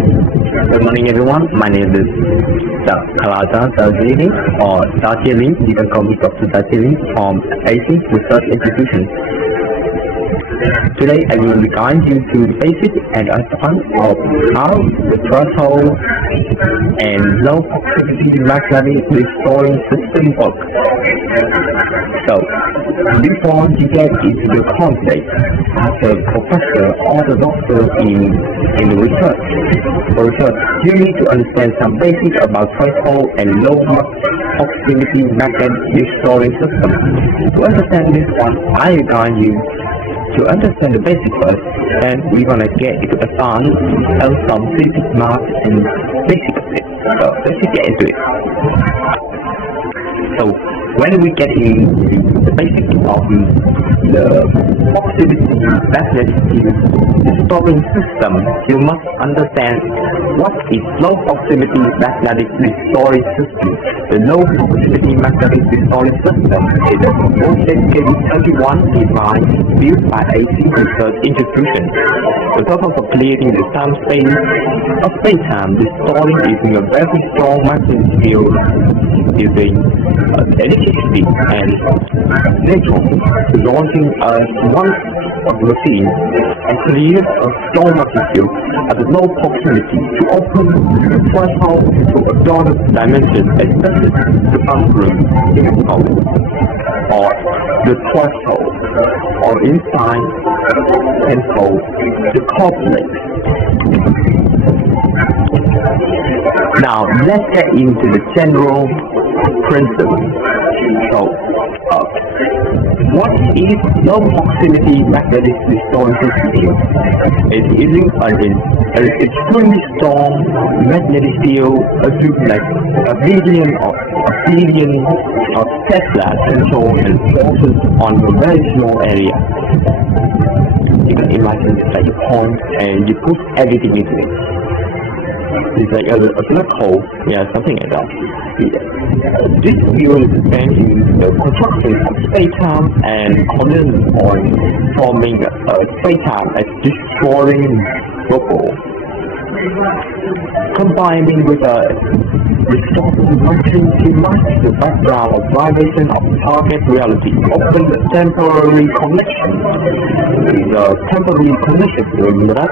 Good morning, everyone. My name is Dr.Kara Darjeeling or Darjeeling. You can call me Dr. Darjeeling from AC Research Institution. Today, I will guide you to the basic and understanding of how the threshold and low proximity magnetic restoring system work. So, before you get into the concept, as a professor or a doctor in research, you need to understand some basics about threshold and low proximity magnetic restoring system. To understand this one, I will guide you to understand the basic first, then we're gonna get into advanced and some basic math and basic of it. So let's get into it. So when we get into the basic of the proximity magnetic restoring system, you must understand what is low proximity magnetic restoring system. The low proximity magnetic restoring system is a voltage KV-31 device built by AC Research Institution. The purpose of creating the space-time restoring using a very strong magnetic field using electricity and electrons, launching one machine and create a strong magnetic field at a low proximity to open the threshold to a broader dimension, especially the bathroom in the college, or the threshold, or inside and so the complex. Now let's get into the general principle. So, what is low proximity magnetic restoring system? It's using an extremely strong magnetic field, like a billion of Tesla control and forces on a very small area. You can imagine it's like a point and you put everything into it. It's like a black hole, yeah, something like that. This field is the same in the construction of space-time and collision point, forming a space-time as destroying bubble. Combining with a restoring motion to match the background of vibration of target reality, offering a temporary connection. The temporary connection, remember that?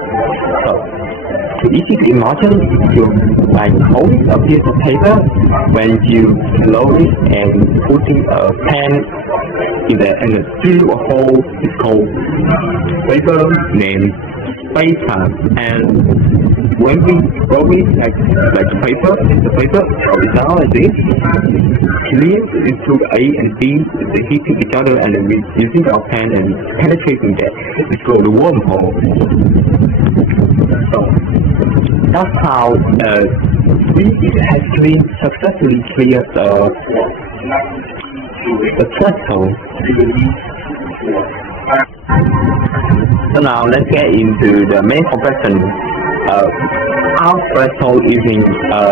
So easy to imagine, you like holding a piece of paper when you load it and putting a pen in the and through a hole is called paper named space-time. And when we roll it like the paper now as this clear into A and B, they hitting each other and then we using our pen and penetrating that. It's called the wormhole. So that's how we have successfully cleared the threshold. So now let's get into the main progression. Our threshold using a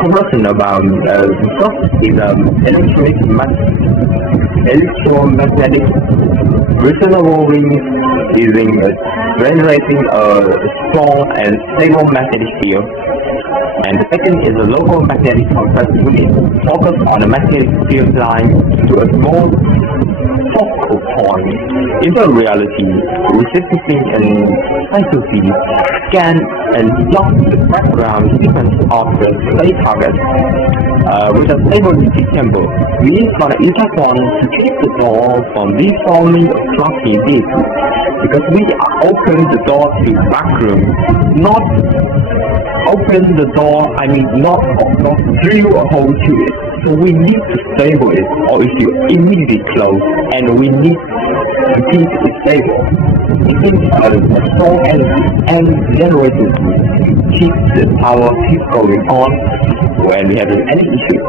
conversion about the first is electromagnetic resonance using generating a strong and stable magnetic field. And the second is a local magnetic contrast unit, focused on a magnetic field line to a small focal point. In the reality, resisting and sensitivity scan and block the background sequence of the space target with a stability chamber. We use an interphone to keep the door from deforming or blocking this, because we open the door to backroom, not open the door, not drill a hole to it. So we need to stable it, or if you immediately close, and we need to keep it stable. It is a strong and generator to keep the power keep going on when we have any issue.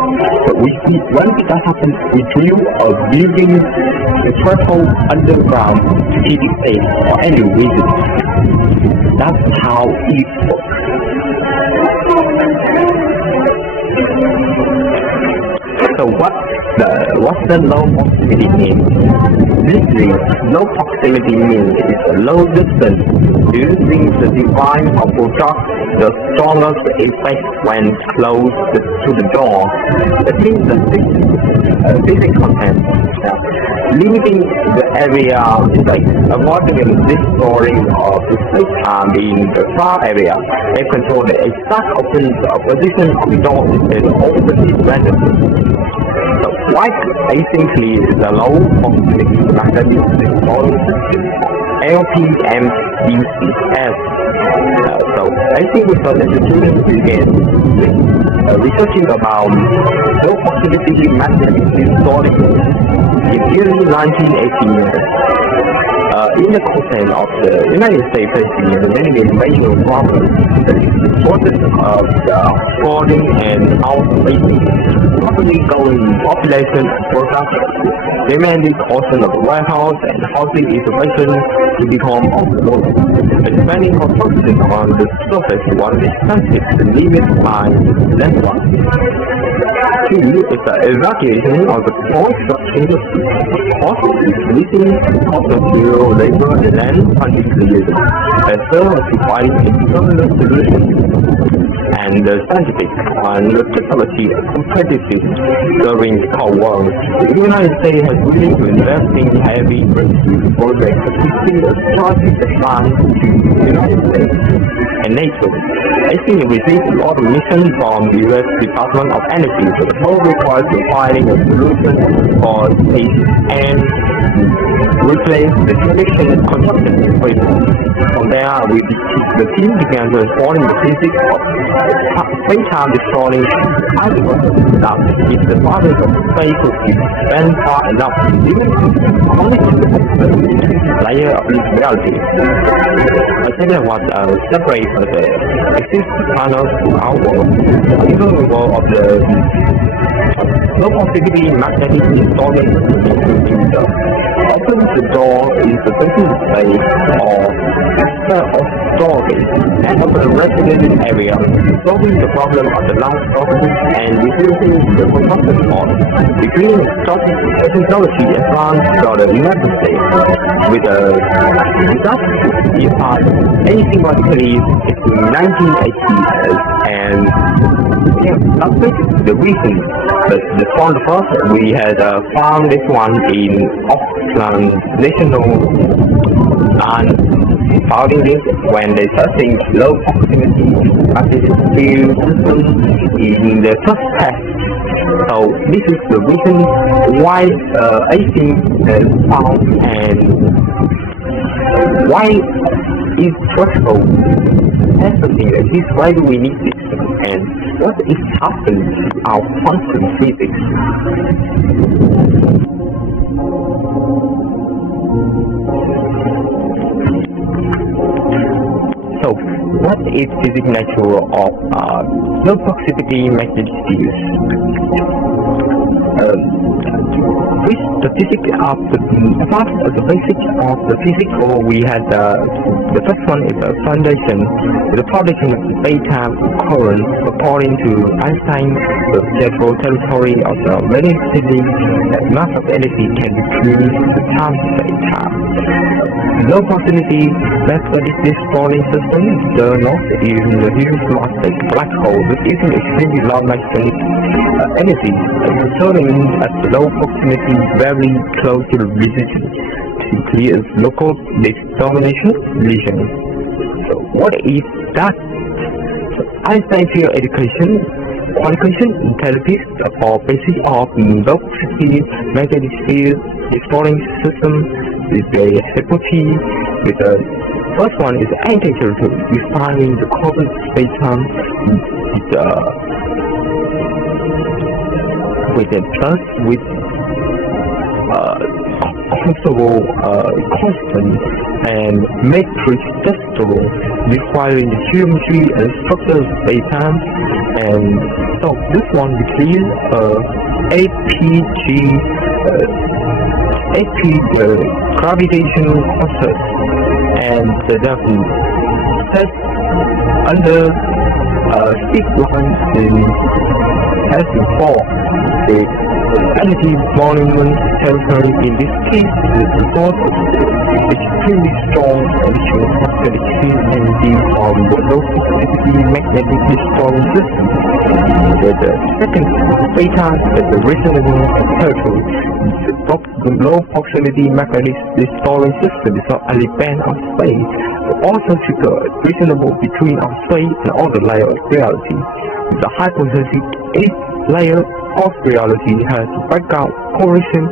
But we see when that happens, we drill a building the threshold underground to keep it safe for any reason. That's how it works. So what's the low proximity mean? Basically, low proximity means it's a low distance using the device or product the strongest effect when close to the door. That means the physics content. Limiting the area is like avoiding this storing of the space-time in the far area. They control the exact position of the door instead of open it randomly. So what basically is the low proximity method is the following system. LPMDCS. So I think we thought that the students began researching about low proximity method installing in early 1980s. In the context of the United States facing the many major problems, that is the process of the hoarding and outbreaking, properly going population and production, demanding portion of warehouse and housing information to become possible. Expanding construction on the surface was expensive to limit by landmark. Two is the evacuation of the construction cost increasing cost of material, labor, and land countries as well as providing a permanent solution. And the scientific and the technology competitive during the Cold War. The United States has willing to invest in heavy projects to see a strategic advance to the United States and NATO. I think it received a lot of missions from the U.S. Department of Energy, but the whole requires providing a solution for space and replace the traditional construction equipment. From there, the team began to explore the physics of space-time destroying algebra. Now, if the process of space could be bent far enough, even only to the layer of reality. I think that what separates the existing panels to our world, even the world of the low proximity magnetic installing including the open the door is the basic space or extra of storage and of the regulated area, solving the problem of the large property and reducing the construction cost. Between technology advanced for the United States with a reduction in part asymptotically in 1980s and that's the reason. But the fund first, we had found this one in Auckland National and founding this when they testing low proximity magnetic field system in the first test. So this is the reason why AC is found and why is flexible. That's the thing. That is why do we need this and what is happening to our quantum physics. So, what is physical nature of low proximity magnetic fields? The physics of the basic of the physics, we had the first one is a foundation, the production of space-time current according to Einstein's the general territory of the relativity that mass of energy can be created to time space-time. Low proximity magnetic sprawling system, the north is the huge massive black hole with using extremely low magnetic energy, returning at the low proximity very close to the region to create local determination region. So what is that? So Einstein field education, qualification, intelligence for basic of low proximity magnetic field exploring system with a hypothesis with the first one is architecture to defining the corporate space-time with a plus with comfortable constant and matrix testable requiring the geometry and structure of space-time. And so this one became AP gravitational concept and that set under sequence in as before. The energy monument territory in this case is the source of extremely strong additional magnetic field energy from the low proximity magnetic destroying system. The second beta is the reasonable territory. The low proximity magnetic destroying system is not only band of space, but also trigger reasonable between our space and other layer of reality. The hypothesis eighth layer of reality has background correlation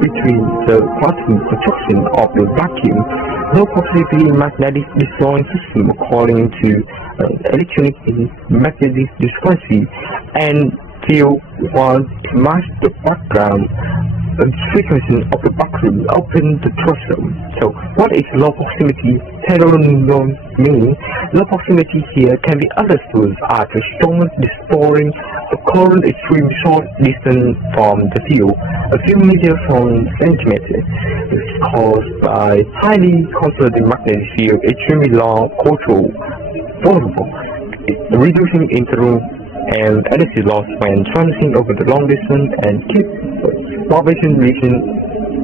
between the quantum construction of the vacuum low proximity magnetic destroying system according to electronic magnetic frequency and field was to match the background frequency of the vacuum open the threshold. So what is low proximity heteronym mean? Low proximity here can be understood as the strongest distorting a current extreme short distance from the field, a few meters from centimeters. It's caused by highly concentrated magnetic field, extremely long, cultural, vulnerable, reducing interval and energy loss when transiting over the long distance and keep vibration region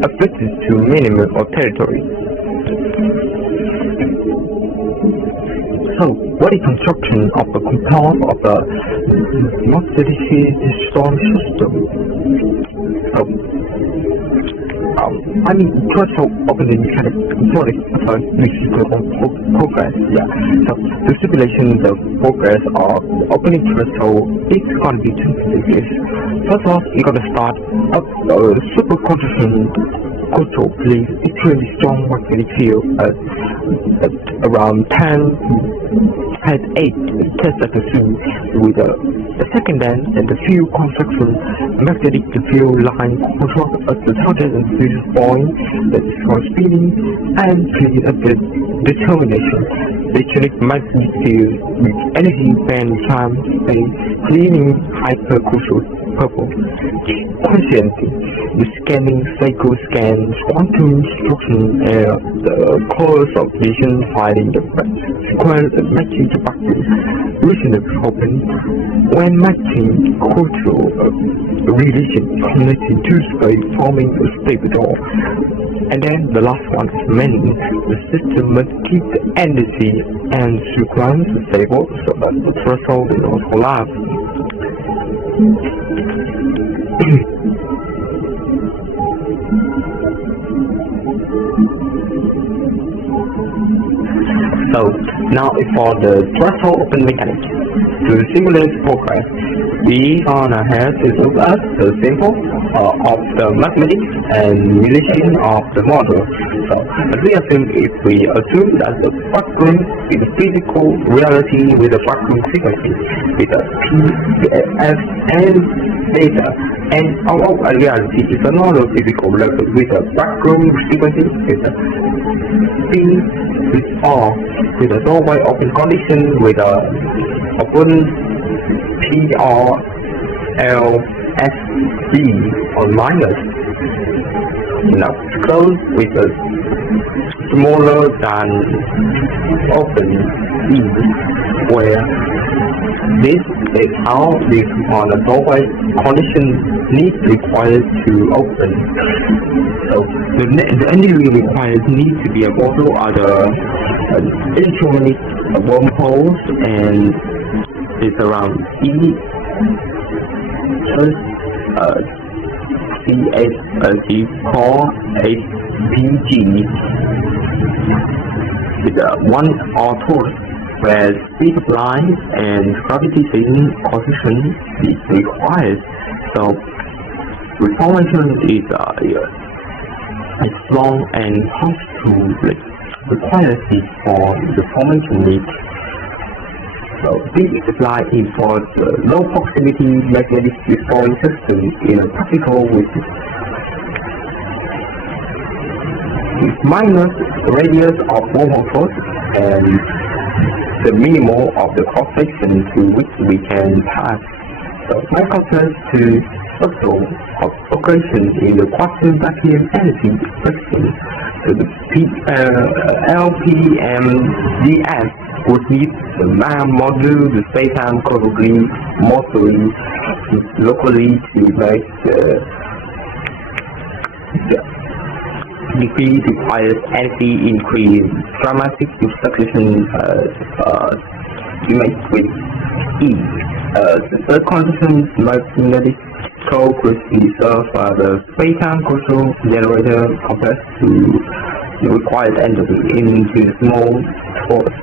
affected to minimum of territory. So, what is construction of the compound of the magnetic storm system? So, threshold opening mechanics progress. Yeah. So the simulation, the progress of opening threshold is going to be two stages. First off, you're going to start up superconduction control, please. Extremely strong magnetic field at around 8 test at the sea with the second end and the field construction magnetic field line control at the target and fusion point that is for speeding and create a determination. Electronic magnetic field with energy band time space cleaning hypercrucial purple. Consciency, the scanning cycle scans quantum instruction and the course of vision finding the sequence and matching the vacuum. Reasonably open when matching cultural relation connecting to space forming a stable door. And then the last one is many. The system must keep the energy and sequence stable so that the threshold will not collapse. So now for the threshold open mechanics. To simulate progress, we gonna have to look at the symbol of the mathematics and relation of the model. So as we assume, if we assume that the vacuum is a physical reality with a vacuum frequency with a P, F, and data, and our reality is another physical level with a vacuum frequency with a P with R with a doorway open condition with a open PR L S B on minus. Now close with a smaller than open E, where this is how this on a doorway condition need required to open. So the energy required need to be able to other electronic wormholes, and it's around E C8G with one or two, where speed of light and gravitational coefficient is required. So reformation is long and hard to requires it for the formation need. So this apply it for the low proximity magnetic destroying system in a particle with minus radius of 4 and the minimal of the cross section to which we can pass. So my compared to also of operation in the quantum vacuum energy section. So the LPMDS would need the MAM module, the space-time chronology, modeling, locally to decrease requires energy increase dramatic substitution with ease. The conditions magnetic co-crystal serve as a space-time control generator compared to the required energy into small force.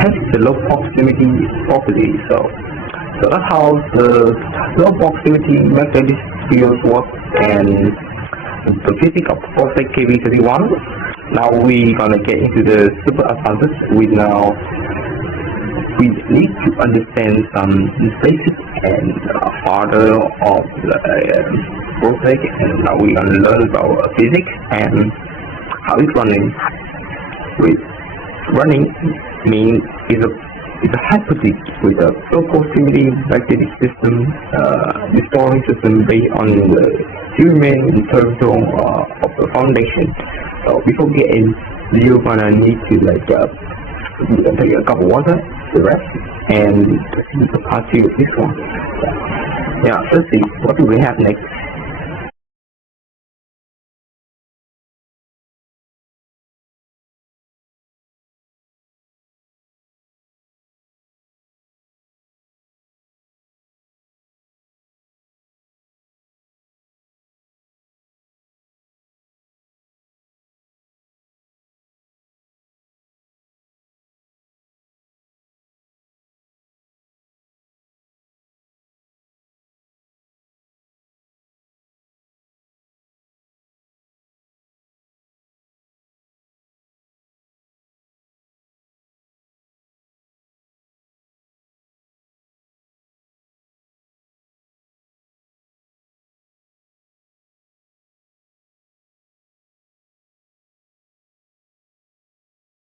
Hence the low proximity property. So that's how the low proximity magnetic field works and the physics of perfect KV-31. Now we're gonna get into the super advantage. We need to understand some basic and harder of the perfect, and now we're gonna learn about physics and how it's running. With running means is a hypothesis with a low proximity magnetic system, restoring system based on the two main terms of the foundation. So before getting, you're gonna need to take a cup of water, the rest, and see the part two of this one. Yeah, let's see what do we have next.